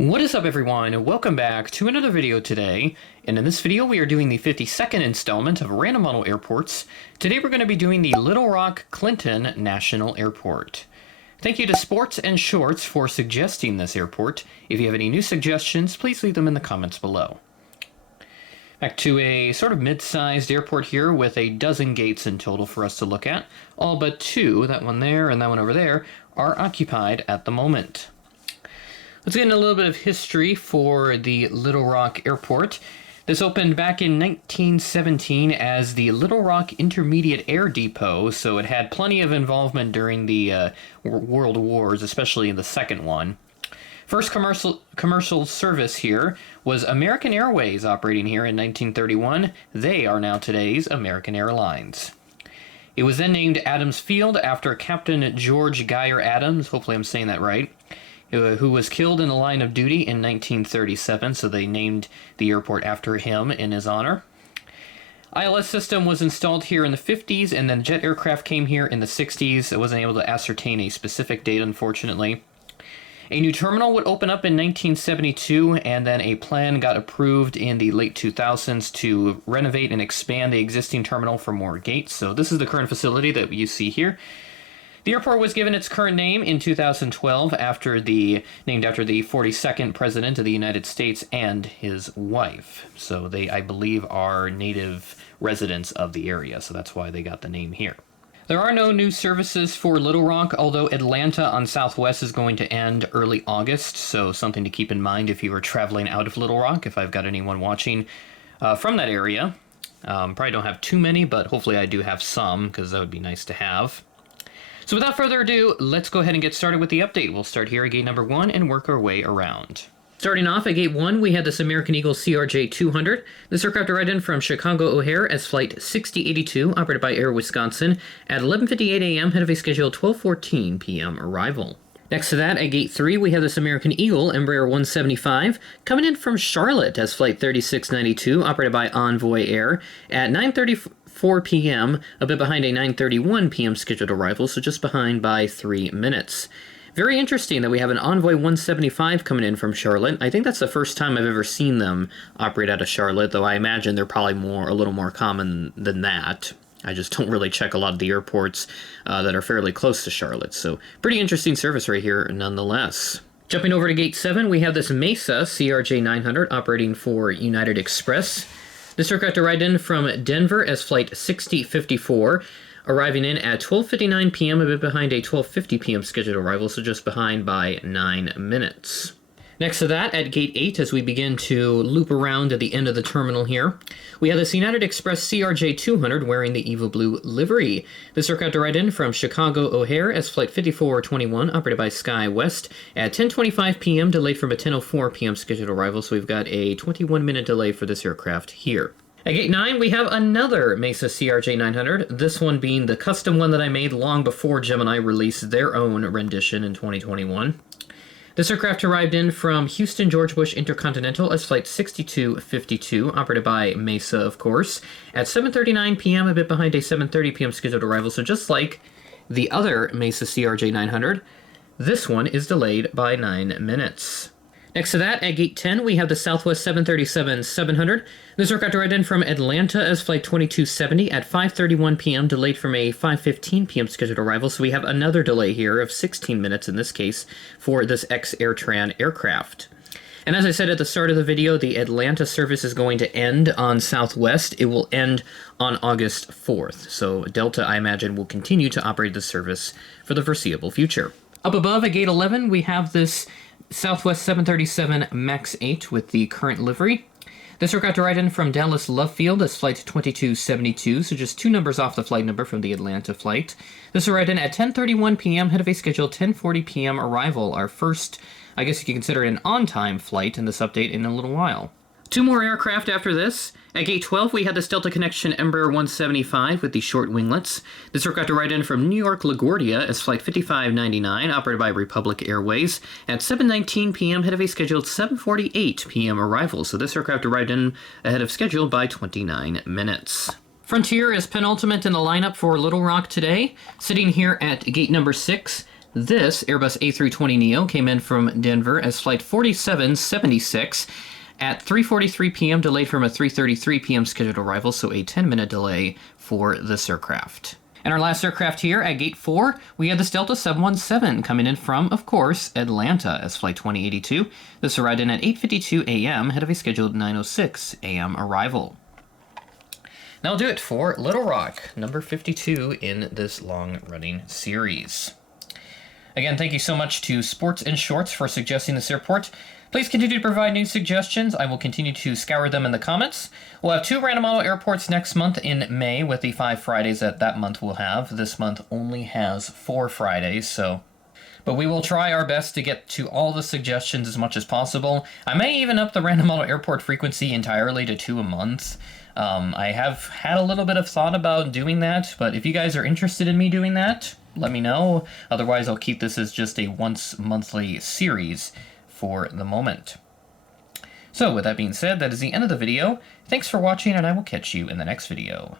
What is up, everyone? Welcome back to another video today, and in this video we are doing the 52nd installment of Random Model Airports. Today we're going to be doing the Little Rock Clinton National Airport. Thank you to Sports and Shorts for suggesting this airport. If you have any new suggestions, please leave them in the comments below. Back to a sort of mid-sized airport here with a dozen gates in total for us to look at. All but two, that one there and that one over there, are occupied at the moment. Let's get into a little bit of history for the Little Rock Airport. This opened back in 1917 as the Little Rock Intermediate Air Depot, so it had plenty of involvement during the World Wars, especially in the second one. First commercial service here was American Airways, operating here in 1931. They are now today's American Airlines. It was then named Adams Field after Captain George Geyer Adams, hopefully I'm saying that right, who was killed in the line of duty in 1937, so they named the airport after him in his honor. ILS system was installed here in the 50s, and then jet aircraft came here in the 60s. I wasn't able to ascertain a specific date, unfortunately. A new terminal would open up in 1972, and then a plan got approved in the late 2000s to renovate and expand the existing terminal for more gates. So this is the current facility that you see here. The airport was given its current name in 2012 named after the 42nd President of the United States and his wife. So they, I believe, are native residents of the area, so that's why they got the name here. There are no new services for Little Rock, although Atlanta on Southwest is going to end early August, so something to keep in mind if you are traveling out of Little Rock, if I've got anyone watching from that area. Probably don't have too many, but hopefully I do have some, because that would be nice to have. So without further ado, let's go ahead and get started with the update. We'll start here at gate number 1 and work our way around. Starting off at gate 1, we had this American Eagle CRJ-200. This aircraft arrived in from Chicago O'Hare as flight 6082, operated by Air Wisconsin, at 11:58 a.m. ahead of a scheduled 12:14 p.m. arrival. Next to that, at gate 3, we have this American Eagle Embraer 175 coming in from Charlotte as flight 3692, operated by Envoy Air, at 9:34 p.m., a bit behind a 9:31 p.m. scheduled arrival, so just behind by 3 minutes. Very interesting that we have an Envoy 175 coming in from Charlotte. I think that's the first time I've ever seen them operate out of Charlotte, though I imagine they're probably a little more common than that. I just don't really check a lot of the airports that are fairly close to Charlotte, so pretty interesting service right here nonetheless. Jumping over to gate 7, we have this Mesa CRJ-900 operating for United Express. This aircraft arrived in from Denver as flight 6054, arriving in at 12:59 p.m., a bit behind a 12:50 p.m. scheduled arrival, so just behind by 9 minutes. Next to that, at gate 8, as we begin to loop around at the end of the terminal here, we have this United Express CRJ-200 wearing the Evo Blue livery. This aircraft arrived in from Chicago O'Hare as flight 5421, operated by SkyWest, at 10:25 p.m., delayed from a 10:04 p.m. scheduled arrival, so we've got a 21-minute delay for this aircraft here. At gate 9, we have another Mesa CRJ-900, this one being the custom one that I made long before Gemini released their own rendition in 2021. This aircraft arrived in from Houston George Bush Intercontinental as flight 6252, operated by Mesa, of course, at 7:39 p.m., a bit behind a 7:30 p.m. scheduled arrival, so just like the other Mesa CRJ-900, this one is delayed by 9 minutes. Next to that, at gate 10, we have the Southwest 737-700. This aircraft arrived in from Atlanta as flight 2270 at 5:31 p.m., delayed from a 5:15 p.m. scheduled arrival, so we have another delay here of 16 minutes in this case for this ex-Airtran aircraft. And as I said at the start of the video, the Atlanta service is going to end on Southwest. It will end on August 4th, so Delta, I imagine, will continue to operate the service for the foreseeable future. Up above at gate 11, we have this Southwest 737 MAX 8 with the current livery. This aircraft arrived in from Dallas Love Field as flight 2272, so just 2 numbers off the flight number from the Atlanta flight. This arrived in at 10:31 p.m., ahead of a scheduled 10:40 p.m. arrival, our first, I guess you could consider it an on-time flight in this update in a little while. 2 more aircraft after this. At gate 12, we had this Delta Connection Embraer 175 with the short winglets. This aircraft arrived in from New York LaGuardia as flight 5599, operated by Republic Airways, at 7:19 p.m., ahead of a scheduled 7:48 p.m. arrival. So this aircraft arrived in ahead of schedule by 29 minutes. Frontier is penultimate in the lineup for Little Rock today. Sitting here at gate number 6, This Airbus A320neo came in from Denver as flight 4776 at 3:43 p.m., delayed from a 3:33 p.m. scheduled arrival, so a 10-minute delay for this aircraft. And our last aircraft here at Gate 4, we had this Delta 717 coming in from, of course, Atlanta as Flight 2082. This arrived in at 8:52 a.m. ahead of a scheduled 9:06 a.m. arrival. That'll do it for Little Rock, number 52 in this long-running series. Again, thank you so much to Sports and Shorts for suggesting this airport. Please continue to provide new suggestions. I will continue to scour them in the comments. We'll have 2 random model airports next month in May with the 5 Fridays that month will have. This month only has 4 Fridays, so... But we will try our best to get to all the suggestions as much as possible. I may even up the random model airport frequency entirely to 2 a month. I have had a little bit of thought about doing that, but if you guys are interested in me doing that, let me know. Otherwise, I'll keep this as just a once-monthly series for the moment. So with that being said, that is the end of the video. Thanks for watching, and I will catch you in the next video.